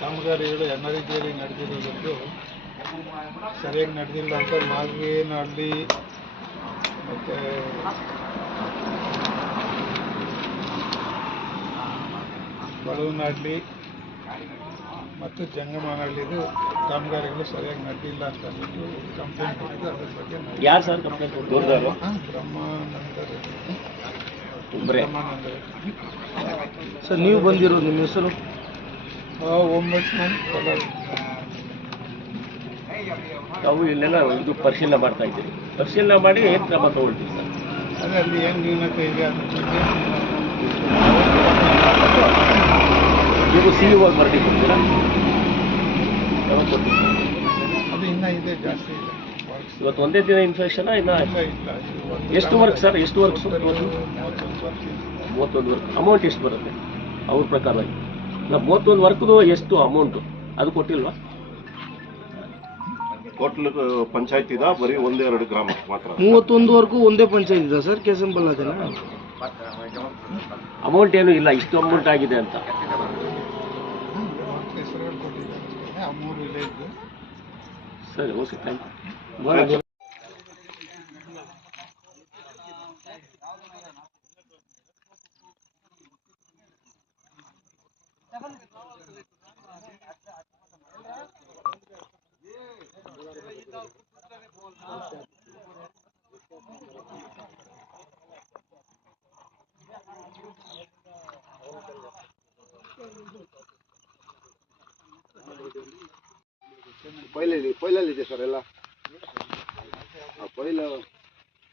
ಕಾಮಗಾರಿಗಳು ಎಲ್ಲ ರೀತಿಯಲ್ಲಿ ನಡೆದಿರೋದಕ್ಕೂ ಸರಿಯಾಗಿ ನಡೆದಿಲ್ಲ ಅಂತ ಮಾಲ್ಗೇನಹಳ್ಳಿ ಮತ್ತು ಬಳುವನಹಳ್ಳಿ ಮತ್ತು ಜಂಗಮನಹಳ್ಳಿದು ಕಾಮಗಾರಿಗಳು ಸರಿಯಾಗಿ ನಡೆದಿಲ್ಲ ಅಂತ ಅಂದ್ಬಿಟ್ಟು ಕಂಪ್ಲೇಂಟ್ ಕೊಟ್ಟಿದ್ದು. ಅದ್ರ ಬಗ್ಗೆ ಯಾರು ಸರ್ ಕಂಪ್ಲೇಂಟ್ ದೊಡ್ಡದಾರು ಹಾ, ಬ್ರಹ್ಮಾನಂದ ರೆಡ್ಡಿ. ಬ್ರಹ್ಮಾನಂದ ರೆಡ್ಡಿ ಸರ್ ನೀವು ಬಂದಿರೋದು ನಿಮ್ಮ ಹೆಸರು? ತಾವು ಇಲ್ಲೆಲ್ಲ ಇದು ಪರಿಶೀಲನೆ ಮಾಡ್ತಾ ಇದ್ದೀವಿ. ಪರಿಶೀಲನೆ ಮಾಡಿ ಏನು ಕ್ರಮ ತಗೊಳ್ತೀವಿ ಸರ್. ಅದೇ ಏನು ನ್ಯೂನತೆ ಇದೆ ನೀವು ಸಿ ಇ ವರದಿ ಕೊಡ್ತೀರಾ? ಅದು ಇನ್ನೂ ಇದೆ ಜಾಸ್ತಿ ಇದೆ ಇವತ್ತು ಒಂದೇ ದಿನ ಇನ್ಫೆಕ್ಷನ್ ಇನ್ನ ಎಷ್ಟು ವರ್ಕ್ ಸರ್ ಎಷ್ಟು ವರ್ಕ್ ಮೂವತ್ತೊಂದು? ವರ್ಕ್ ಅಮೌಂಟ್ ಎಷ್ಟು ಬರುತ್ತೆ? ಅವ್ರ ಪ್ರಕಾರವಾಗಿ ನಾವು ಮೂವತ್ತೊಂದು ವರ್ಕ್ದು ಎಷ್ಟು ಅಮೌಂಟು ಅದು ಕೊಟ್ಟಿಲ್ವಾ? ಟೋಟಲ್ ಇದ ಬರೀ ಒಂದೆರಡು ಗ್ರಾಮ ಮಾತ್ರ? ಮೂವತ್ತೊಂದುವರೆಗೂ ಒಂದೇ ಪಂಚಾಯತ್ ಇದೆ ಸರ್? ಕೇಸಂಬಲ್ ಅದನ್ನ ಅಮೌಂಟ್ ಏನು? ಇಲ್ಲ ಇಷ್ಟು ಅಮೌಂಟ್ ಆಗಿದೆ ಅಂತ. ಸರಿ ಓಕೆ ಥ್ಯಾಂಕ್ ಯು ಫೈಲಲ್ಲಿ ಫೈಲಲ್ಲಿ ಇದೆ ಸರ್ ಎಲ್ಲ ಆ ಫೈಲ್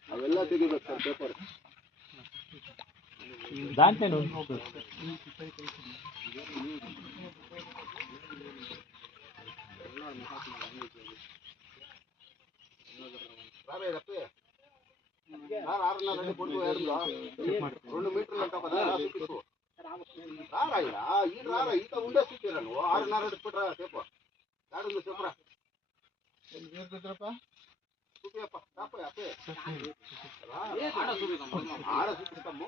ಅವೆಲ್ಲ ತೆಗಿಬೇಕು ಸರ್ ಪೇಪರ್ రెండు మీటర్లు అంటావు కదా చూపిస్తూ రారా ఇలా ఈ రారా ఈత ఉండే చూపిరా నువ్వు ఆరున్నర ఎడుపుట్రా చెప్పు దాడు చెప్పరా చూపియప్ప రాపోయా ఆడ చూపిస్తాము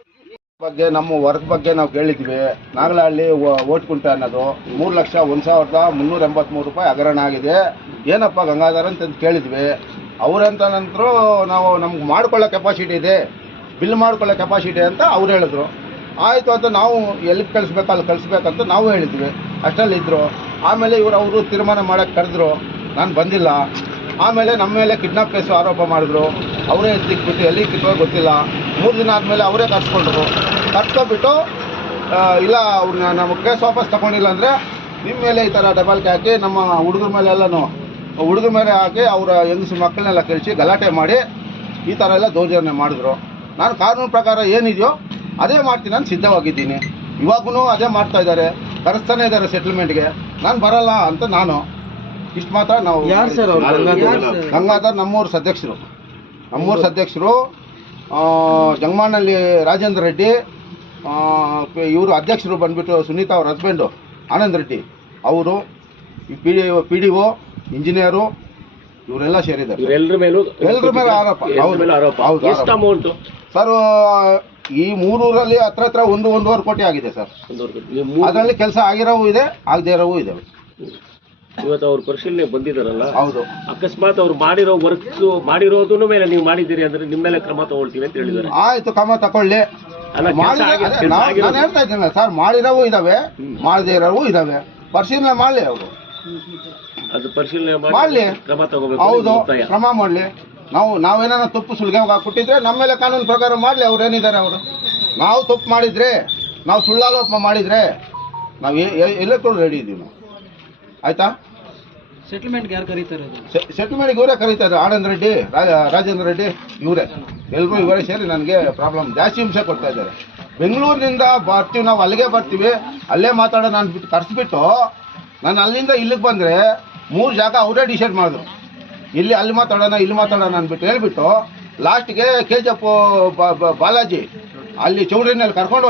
ಬಗ್ಗೆ, ನಮ್ಮ ವರ್ಕ್ ಬಗ್ಗೆ ನಾವು ಕೇಳಿದ್ವಿ. ನಾಗಲಹಳ್ಳಿ ಓಟ್ಕುಂಟ ಅನ್ನೋದು ಮೂರು ಲಕ್ಷ ಒಂದು ಸಾವಿರದ ಮುನ್ನೂರ ಎಂಬತ್ಮೂರು ರೂಪಾಯಿ ಹಗರಣ ಆಗಿದೆ. ಏನಪ್ಪ ಗಂಗಾಧರ್ ಅಂತ ಕೇಳಿದ್ವಿ. ಅವರಂತ ನಂತರ ನಾವು ನಮ್ಗೆ ಮಾಡ್ಕೊಳ್ಳೋ ಕೆಪಾಸಿಟಿ ಇದೆ. ಬಿಲ್ ಮಾಡ್ಕೊಳ್ಳೋ ಕೆಪಾಸಿಟಿ ಅಂತ ಅವ್ರು ಹೇಳಿದ್ರು. ಆಯಿತು ಅಂತ ನಾವು ಎಲ್ಲಿ ಕಳಿಸ್ಬೇಕು ಅಲ್ಲಿ ಕಳಿಸ್ಬೇಕಂತ ನಾವು ಹೇಳಿದ್ವಿ. ಅಷ್ಟರಲ್ಲಿದ್ದರು ಆಮೇಲೆ ಇವರು ಅವರು ತೀರ್ಮಾನ ಮಾಡೋಕ್ಕೆ ಕರೆದ್ರು. ನಾನು ಬಂದಿಲ್ಲ. ಆಮೇಲೆ ನಮ್ಮ ಮೇಲೆ ಕಿಡ್ನಾಪ್ ಕೇಸು ಆರೋಪ ಮಾಡಿದ್ರು. ಅವರೇ ಎತ್ತಿಕ್ಬಿಟ್ಟು ಎಲ್ಲಿ ಕಿತ್ತೋ ಗೊತ್ತಿಲ್ಲ. ಮೂರು ದಿನ ಆದಮೇಲೆ ಅವರೇ ಕರ್ಸ್ಕೊಂಡ್ರು. ಕರ್ಸ್ಕೊಬಿಟ್ಟು ಆ, ಇಲ್ಲ ಅವ್ರನ್ನ ನಮ್ಮ ಕೇಸ್ ವಾಪಸ್ ತಗೊಂಡಿಲ್ಲ ಅಂದರೆ ನಿಮ್ಮ ಮೇಲೆ ಈ ಥರ ಡಬಲ್ಕೆ ಹಾಕಿ ನಮ್ಮ ಹುಡುಗರ ಮೇಲೆ ಎಲ್ಲನೂ ಹುಡುಗರ ಮೇಲೆ ಹಾಕಿ ಅವರ ಹೆಂಗಸು ಮಕ್ಕಳನ್ನೆಲ್ಲ ಕಳಿಸಿ ಗಲಾಟೆ ಮಾಡಿ ಈ ಥರ ಎಲ್ಲ ದೌರ್ಜನ್ಯ ಮಾಡಿದ್ರು. ನಾನು ಕಾನೂನು ಪ್ರಕಾರ ಏನಿದೆಯೋ ಅದೇ ಮಾಡ್ತೀನಿ ನಾನು ಸಿದ್ಧವಾಗಿದ್ದೀನಿ. ಇವಾಗೂ ಅದೇ ಮಾಡ್ತಾ ಇದ್ದಾರೆ. ಕರೆಸ್ತಾನೆ ಇದ್ದಾರೆ ಸೆಟ್ಲ್ಮೆಂಟ್ಗೆ ನಾನು ಬರಲ್ಲ ಅಂತ ನಾನು. ಇಷ್ಟು ಮಾತ್ರ ನಾವು ಗಂಗಾಧರ್ ನಮ್ಮೂರು ಸದಸ್ಯರು ನಮ್ಮೂರು ಸದಸ್ಯರು ಜಂಗಮಾನಲ್ಲಿ ರಾಜೇಂದ್ರ ರೆಡ್ಡಿ ಇವರು ಅಧ್ಯಕ್ಷರು ಬಂದ್ಬಿಟ್ಟು ಸುನೀತಾ ಅವ್ರ ಹಸ್ಬೆಂಡು ಆನಂದ್ ರೆಡ್ಡಿ. ಅವರು ಈ P D P D O engineer ಇವರೆಲ್ಲ ಸೇರಿದ್ದಾರೆ ಇವರೆಲ್ಲರ ಮೇಲೂ ಆರೋಪ. ಮೇಲೂ ಆರೋಪ. ಹೌದು, ಎಷ್ಟು ಆರೋಪ. ಅಮೌಂಟು ಸರ್ ಈ ಮೂರೂರಲ್ಲಿ ಹತ್ರ ಹತ್ರ ಒಂದು ಒಂದೂವರೆ ಕೋಟಿ ಆಗಿದೆ ಸರ್ ಅದರಲ್ಲಿ ಕೆಲಸ ಆಗಿರೋವು ಇದೆ ಆಗದೇ ಇರೋವು ಇದೆ. ಇವತ್ತು ಅವ್ರು ಪರಿಶೀಲನೆ ಬಂದಿದ್ದಾರಲ್ಲ? ಹೌದು. ಅಕಸ್ಮಾತ್ ಅವ್ರು ಮಾಡಿರೋ ವರ್ಕ್ ಮಾಡಿರೋದನ್ನು ಮೇಲೆ ನೀವು ಮಾಡಿದ್ದೀರಿ ಅಂದ್ರೆ ನಿಮ್ಮ ಮೇಲೆ ಕ್ರಮ ತಗೊಳ್ತೀವಿ ಅಂತ ಹೇಳಿದ್ದಾರೆ. ಆಯ್ತು ಕ್ರಮ ತಕೊಳ್ಳಿ. ನಾನು ಹೇಳ್ತಾ ಸರ್ ಮಾಡಿರೋವು ಇದಾವೆ ಮಾಡದೇ ಇರೋವು ಇದಾವೆ. ಪರಿಶೀಲನೆ ಮಾಡಲಿ ಅವರು. ಅದು ಪರಿಶೀಲನೆ ಮಾಡ್ಲಿ. ಮಾಡಿ ಕ್ರಮ ತಗೋಬೇಕು ಹೌದು. ಕ್ರಮ ಮಾಡಲಿ. ನಾವು ನಾವೇನಾರ ತಪ್ಪು ಸುಲಿಗೆ ಕೊಟ್ಟಿದ್ರೆ ನಮ್ಮ ಮೇಲೆ ಕಾನೂನು ಪ್ರಕಾರ ಮಾಡಲಿ ಅವ್ರು ಏನಿದ್ದಾರೆ ಅವರು. ನಾವು ತಪ್ಪು ಮಾಡಿದ್ರೆ ನಾವು ಸುಳ್ಳಾಲೋಪ ಮಾಡಿದ್ರೆ ನಾವು ಎಲ್ಲಕ್ಕೂ ರೆಡಿ ಇದ್ದೀವಿ ನಾವು. ಆಯ್ತಾ? ಸೆಟಲ್ಮೆಂಟ್ಗೆ ಯಾರು ಸೆಟ್ಲ್ಮೆಂಟ್ಗೆ ಇವರೇ ಕರೀತಾರೆ, ಆನಂದ್ ರೆಡ್ಡಿ, ರಾಜ- ರಾಜೇಂದ್ರ ರೆಡ್ಡಿ, ಇವರೇ. ಎಲ್ಲರೂ ಇವರೇ ಸೇರಿ ನನಗೆ ಪ್ರಾಬ್ಲಮ್ ಜಾಸ್ತಿ ಹಿಂಸೆ ಕೊಡ್ತಾ ಇದ್ದಾರೆ. ಬೆಂಗಳೂರಿನಿಂದ ಬರ್ತೀವಿ, ನಾವು ಅಲ್ಲಿಗೆ ಬರ್ತೀವಿ, ಅಲ್ಲೇ ಮಾತಾಡೋಣ ಬಿಟ್ಟು ಕರೆಸ್ಬಿಟ್ಟು ನಾನು ಅಲ್ಲಿಂದ ಇಲ್ಲಿಗೆ ಬಂದರೆ ಮೂರು ಜಾಗ ಅವರೇ ಡಿಸೈಡ್ ಮಾಡಿದ್ರು. ಇಲ್ಲಿ ಅಲ್ಲಿ ಮಾತಾಡೋಣ, ಇಲ್ಲಿ ಮಾತಾಡೋಣ ಅಂದ್ಬಿಟ್ಟು ಹೇಳ್ಬಿಟ್ಟು ಲಾಸ್ಟ್ಗೆ ಕೆ ಜಿ ಬಾಲಾಜಿ ಅಲ್ಲಿ ಚೌಡ್ರಿನಲ್ಲಿ ಕರ್ಕೊಂಡು